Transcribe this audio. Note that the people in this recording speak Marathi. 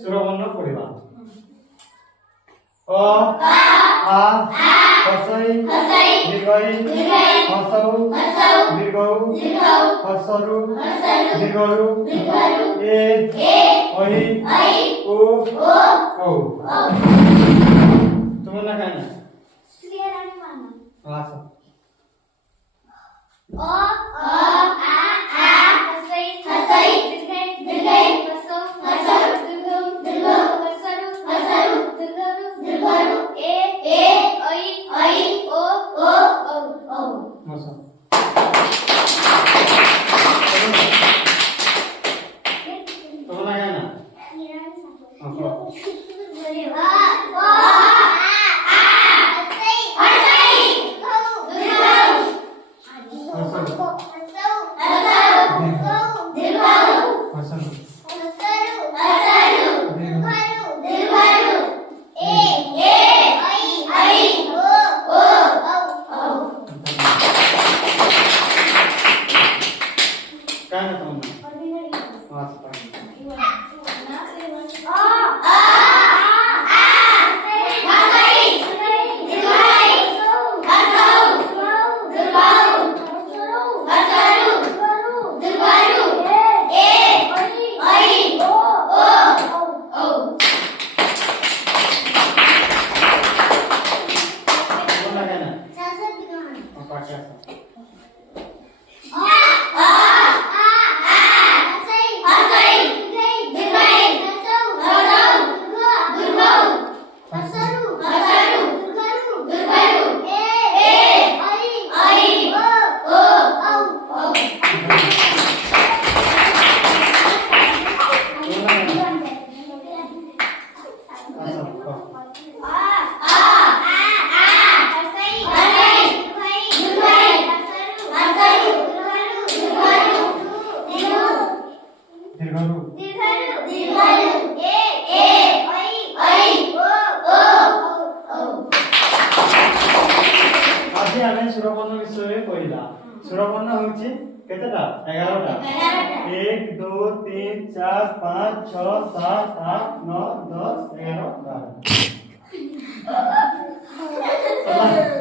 ସୁରବର୍ଣ୍ଣ ପଢିବା ଅ ଆ ହସଇ ଦୀର୍ଘଇ ହସଉ ଦୀର୍ଘଉ ହସରୁ ଦୀର୍ଘରୁ ଏ ଅଇ ଓ ଔ ତୁମ ନା କାଇଁ ଆସ सुरबर्ण विषय कहला सुरबर्ण होची केतेटा 11टा 1 2 3 4 5 6 7 8 9 10 11 12